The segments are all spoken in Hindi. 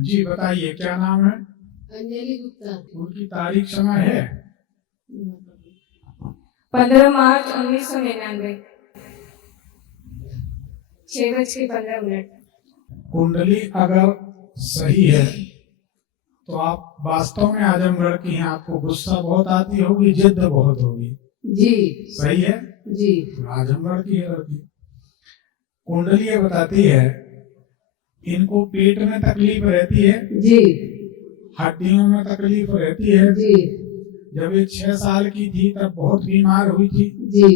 जी बताइए, क्या नाम है? अंजलि गुप्ता। उनकी तारीख समय है 15 मार्च 1999, 6:15। कुंडली अगर सही है तो आप वास्तव में आजमगढ़ की हैं। आपको गुस्सा बहुत आती होगी, जिद बहुत होगी। जी सही है जी। आजमगढ़ की है लड़की। कुंडली ये बताती है इनको पेट में तकलीफ रहती है जी। हड्डियों में तकलीफ रहती है जी जब ये 6 साल की थी तब बहुत बीमार हुई थी जी।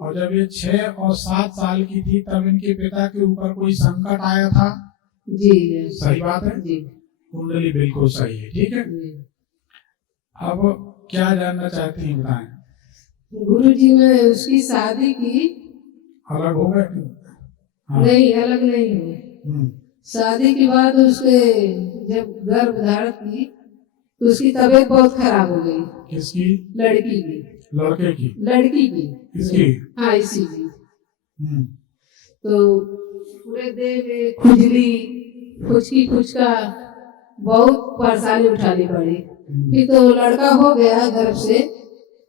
और जब ये 6 और 7 साल की थी तब इनके पिता के ऊपर कोई संकट आया था। जी सही बात है जी। कुंडली बिल्कुल सही है। ठीक है, अब क्या जानना चाहती हैं बताएं। गुरुजी ने उसकी शादी की। अलग हो गए? हाँ। नहीं, अलग नहीं हुए। शादी के बाद उसके जब गर्भ धारण की तो उसकी तबीयत बहुत खराब हो गई। किसकी? लड़की की। लड़के की? लड़की की। इसकी? हाँ, इसी की। तो पूरे देह में खुजली, खुचकी, खुचका, बहुत परेशानी उठानी पड़ी। फिर तो लड़का हो गया गर्भ से।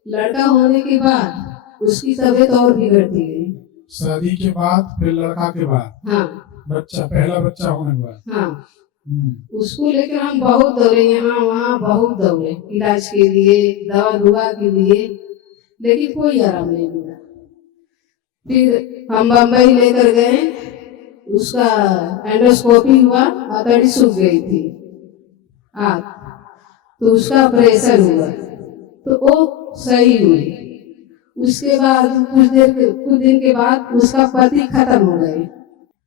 लड़का होने के बाद उसकी तबीयत और बिगड़ती गई। शादी के बाद फिर लड़का के बाद? हाँ। बच्चा, पहला बच्चा होने के बाद? हाँ। उसको लेकर हम बहुत दौड़े, यहाँ वहाँ बहुत दौड़े, इलाज के लिए, दवा दुआ के लिए, लेकिन कोई आराम नहीं मिला। फिर हम बम्बई लेकर गए, उसका एंडोस्कोपी हुआ, आंतड़ी सूख गई थी आँख, तो उसका ऑपरेशन हुआ तो वो सही हुई। उसके बाद कुछ दिन के बाद उसका पति खत्म हो गए।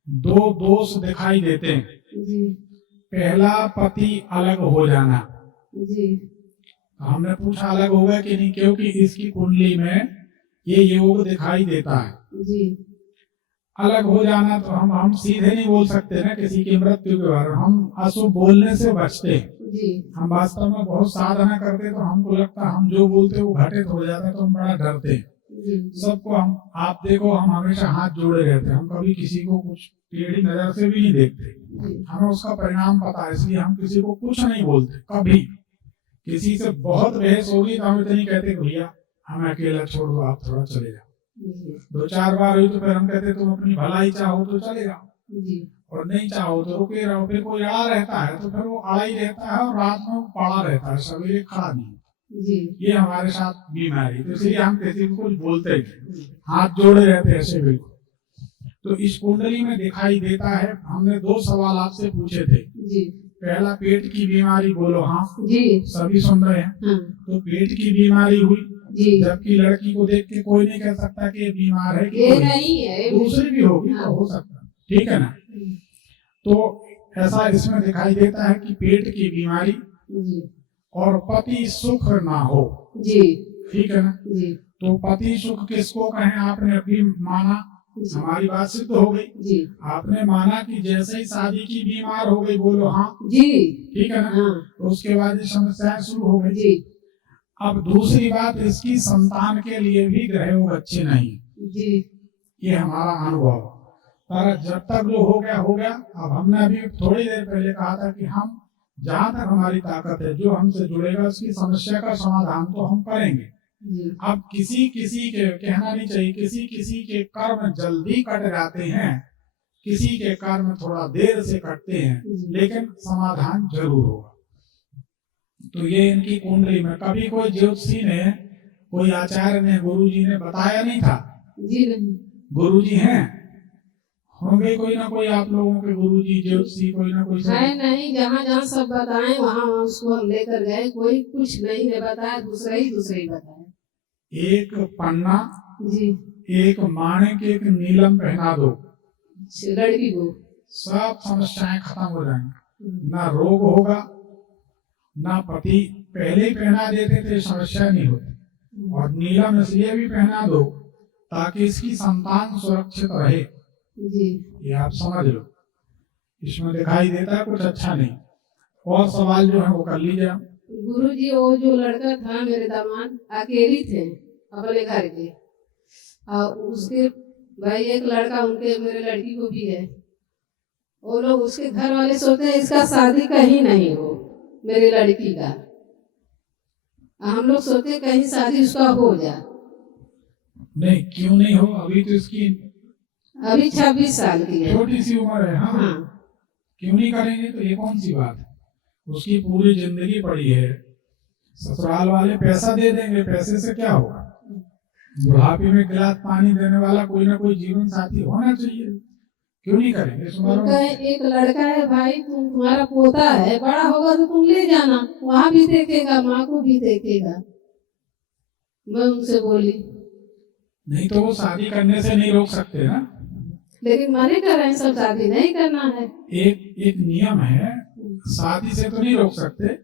2 दोष दिखाई देते हैं जी। पहला, पति अलग हो जाना। जी। हमने पूछा अलग होगा कि नहीं, क्योंकि इसकी कुंडली में ये योग दिखाई देता है। जी। अलग हो जाना तो हम सीधे नहीं बोल सकते ना किसी की मृत्यु के बारे में, हम अशुभ बोलने से बचते हैं। जी। हम वास्तव में बहुत साधना करते तो हमको लगता है हम जो बोलते वो घटित हो जाता है तो हम बड़ा डरते हैं। सबको हम, आप देखो, हम हमेशा हाथ जोड़े रहते हैं, हम कभी किसी को कुछ टेढ़ी नजर से भी नहीं देखते। हमें उसका परिणाम पता है, इसलिए हम किसी को कुछ नहीं बोलते। कभी किसी से बहुत बहस होगी तो हम इतनी कहते भैया हमें अकेला छोड़ दो, आप थोड़ा चले जाओ। 2-4 बार हुई तो फिर हम कहते तुम अपनी भलाई चाहो तो चले जाओ और नहीं चाहो तो रुके रहो। फिर कोई अड़ा रहता है तो फिर वो अड़ा ही रहता है और रात में पड़ा रहता है, सवेरे खड़ा नहीं। ये हमारे साथ बीमारी, तो इसलिए हम किसी को कुछ बोलते नहीं, हाथ जोड़े रहते ऐसे बिल्कुल। तो इस कुंडली में दिखाई देता है। हमने 2 सवाल आपसे पूछे थे। पहला, पेट की बीमारी, बोलो हाँ जी, सभी सुन रहे हैं। तो पेट की बीमारी हुई, जबकि लड़की को देख के कोई नहीं कह सकता कि ये बीमार है कि नहीं है, दूसरी भी होगी तो हो सकता है। ठीक है ना? तो ऐसा इसमें दिखाई देता है कि पेट की बीमारी और पति सुख ना हो। जी, ठीक है ना? जी। तो पति सुख किसको कहें? आपने अभी माना, हमारी बात सिद्ध हो गई जी। आपने माना कि जैसे ही शादी की बीमार हो गई, बोलो हाँ जी, ठीक है ना? तो उसके बाद ये समस्याएं शुरू हो गई जी। अब दूसरी बात, इसकी संतान के लिए भी ग्रह योग अच्छे नहीं जी, ये हमारा अनुभव। पर जब तक जो हो गया हो गया। अब हमने अभी थोड़ी देर पहले कहा था कि हम जहाँ तक हमारी ताकत है, जो हमसे जुड़ेगा उसकी समस्या का समाधान तो हम करेंगे। अब किसी के कहना नहीं चाहिए, किसी के कर्म जल्दी कट जाते हैं, किसी के कर्म थोड़ा देर से कटते हैं, लेकिन समाधान जरूर होगा। तो ये इनकी कुंडली में कभी कोई ज्योतिषी ने, कोई आचार्य ने, गुरुजी ने बताया नहीं था जी? नहीं, गुरुजी हैं, होंगे कोई ना कोई आप लोगों के गुरुजी ज्योतिषी, कोई ना कोई है नहीं। जहाँ जहाँ सब बताए वहाँ उसको हम लेकर गए, कोई कुछ नहीं ने बताया, दूसरा ही बताया। एक पन्ना जी, एक माणिक, एक नीलम पहना दो लड़की को, सब समस्याएं खत्म हो जाएंगी। ना रोग होगा, ना पति, पहले ही पहना देते थे समस्या नहीं होती। और नीलम इसलिए भी पहना दो ताकि इसकी संतान सुरक्षित रहे जी, ये आप समझ लो। इसमें दिखाई देता है कुछ अच्छा नहीं। और सवाल जो है वो कर लीजिए। गुरुजी, वो जो लड़का था मेरे दामाद, अकेली थे अपने घर के, और उसके भाई एक लड़का, उनके मेरे लड़की को भी है, वो लोग उसके घर वाले सोचते हैं इसका शादी कहीं नहीं हो, मेरी लड़की का। हम लोग सोचते हैं कहीं शादी उसका हो जाए। नहीं, क्यों नहीं हो? अभी तो इसकी अभी 26 साल की है। छोटी सी उम्र है। हाँ, हाँ, क्यों नहीं करेंगे? तो ये कौन सी बात है? उसकी पूरी जिंदगी पड़ी है, ससुराल वाले पैसा दे देंगे, पैसे से क्या होगा? बुढ़ापे में गिलास पानी देने वाला कोई ना कोई जीवन साथी होना चाहिए, क्यों नहीं करेंगे? इस उम्र उनका में एक लड़का है, भाई तुम्हारा पोता है, बड़ा होगा तो तुम ले जाना, वहां भी देखेगा, माँ को भी देखेगा। मैं उनसे बोली, नहीं तो वो शादी करने से नहीं रोक सकते ना। लेकिन मने कर रहे हैं सब, शादी नहीं करना है। एक नियम है, शादी से तो नहीं रोक सकते।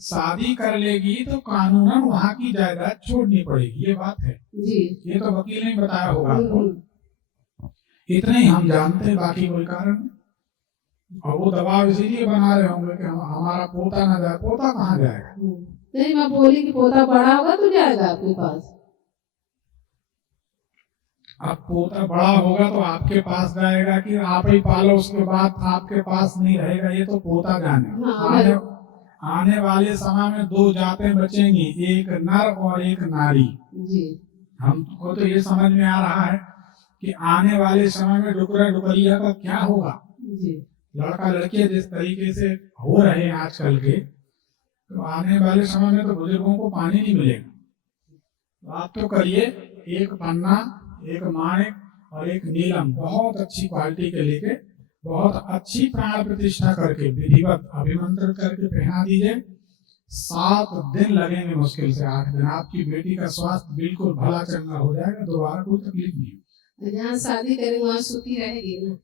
शादी कर लेगी तो कानूनन वहाँ की जायदाद छोड़नी पड़ेगी, ये बात है जी। ये तो वकील ने बताया होगा आपको। इतने ही हम जानते हैं, बाकी कोई कारण नहीं। और वो दबाव इसीलिए बना रहे होंगे कि हमारा पोता ना जाए। पोता कहाँ जाएगा? नहीं, मैं बोली कि पोता बड़ा होगा तो जाएगा आपके पास। अब पोता बड़ा होगा तो आपके पास जाएगा कि आप ही पालो, उसके बाद आपके पास नहीं रहेगा, ये तो पोता जाने। हाँ, आने वाले समय में दो जातें बचेंगी, एक नर और एक नारी। जी। हमको तो ये समझ में आ रहा है कि आने वाले समय में डुकरा डुकरिया का क्या होगा। जी। लड़का लड़की जिस तरीके से हो रहे हैं आजकल के, तो आने वाले समय में तो बुजुर्गों को पानी नहीं मिलेगा। तो आप तो करिए, एक पन्ना, एक माणिक और एक नीलम बहुत अच्छी क्वालिटी के लेके बहुत अच्छी प्राण प्रतिष्ठा करके विधिवत अभिमंत्रित करके पहना दीजिए। 7 दिन लगेंगे, मुश्किल से 8 दिन, आपकी बेटी का स्वास्थ्य बिल्कुल भला चंगा हो जाएगा, दोबारा कोई तकलीफ नहीं। जहाँ शादी करें वहाँ सुखी रहेगी ना।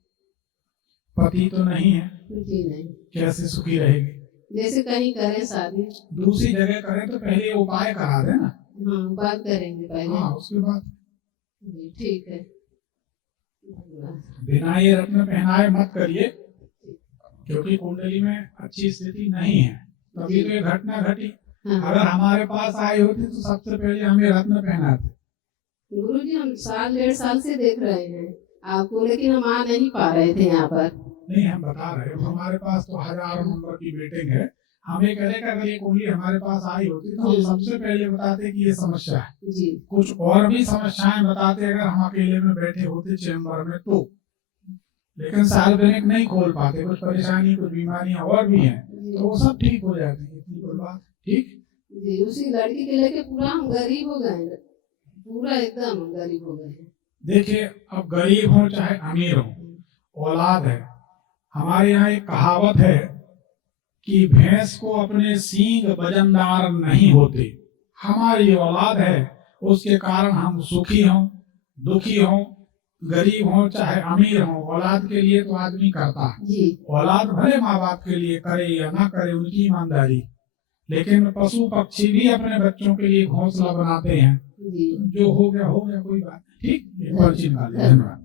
पति तो नहीं है, जी नहीं। कैसे सुखी रहेगी? जैसे कहीं करें शादी, दूसरी जगह करें तो पहले उपाय करा देना। हाँ, बात करेंगे पहले। हाँ, उसके बाद जी, ठीक है। बिना ये रत्न पहनाए मत करिए, क्योंकि कुंडली में अच्छी स्थिति नहीं है, तभी तो ये घटना घटी। हाँ। अगर हमारे पास आई होती तो सबसे पहले हमें रत्न पहनाते। गुरुजी, हम 1.5 साल से देख रहे हैं आपको, लेकिन हम आ नहीं पा रहे थे यहाँ पर। नहीं, हम बता रहे हैं, हमारे पास तो हजारों नंबर की वेटिंग है। हम ये करें कि अगर ये कुंडली हमारे पास आई होती तो हम सबसे पहले बताते कि ये समस्या है। जी। कुछ और भी समस्याएं बताते अगर हम अकेले में बैठे होते चैम्बर में तो, लेकिन सार्वजनिक नहीं खोल पाते, कुछ परेशानी कुछ बीमारियां और भी हैं, तो वो सब ठीक हो जाती है। इतनी कोई बात ठीक जी। उसी लड़की के लेके पूरा हम गरीब हो गए, पूरा एकदम गरीब हो गए। देखिए, अब गरीब हो चाहे अमीर हो, औलाद है। हमारे यहाँ एक कहावत है कि भैंस को अपने सींग वजनदार नहीं होते। हमारी औलाद है, उसके कारण हम सुखी हों दुखी हों, गरीब हों चाहे अमीर हों, औलाद के लिए तो आदमी करता है जी। औलाद भले माँ बाप के लिए करे या ना करे, उनकी ईमानदारी, लेकिन पशु पक्षी भी अपने बच्चों के लिए घोंसला बनाते हैं। जी। जो हो गया, कोई बात नहीं। ठीक, एक पर्ची निकालिए। धन्यवाद।